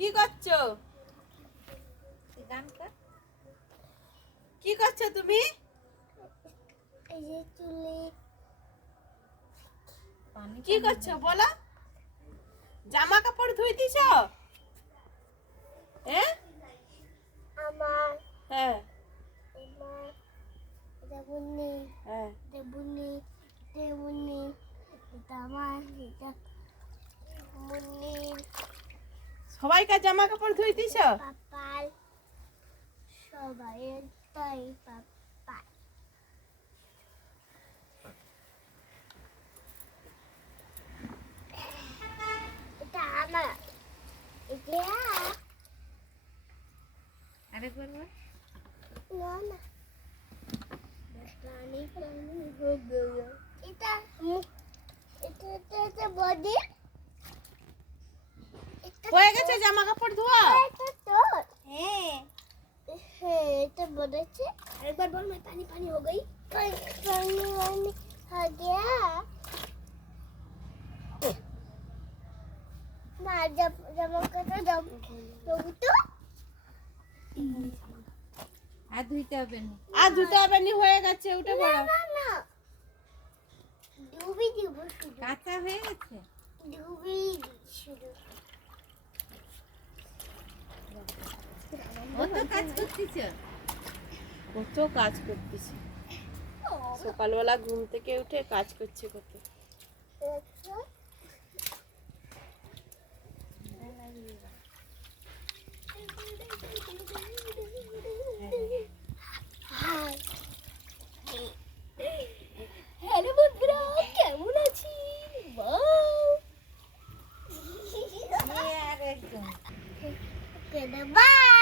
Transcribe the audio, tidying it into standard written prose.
কি করছো? কি করছো তুমি? কি করছো বলো? জামা কাপড় ধুইতেছ? হ্যাঁ আমার হ্যাঁ আমার দেবুনি হ্যাঁ দেবুনি দেবুনি এটা আমার এটা মুন্নি সবাইকার জামা কাপড় ধুইতেছ? পাপাল সবাই তাই পাপা এটা আমার এটা আরেকবার বল। না না পানি পানি হয়ে গেল এটা এটা এটা এটা বডি হয়ে গেছে জামা কাপড় ধোয়া? এটা তোর হ্যাঁ হ্যাঁ এটা বলেছে আরেকবার বল मैं पानी पानी हो गई पानी पानी हो गया ना जब जमा करते जब तो আর ধুইতে হবে না। আর ধুতে হবে নি, হয়ে গেছে, উঠে পড়ো। না না ডুবি দিব শুধু কাঁচা হয়ে গেছে। ডুবি শুধু ও তো কাজ করতেছ। কত কাজ করতেছি, সকালবেলা ঘুম থেকে উঠে কাজ করছে কত। হ্যালো বন্ধুরা কেমন আছি আর একদম বাই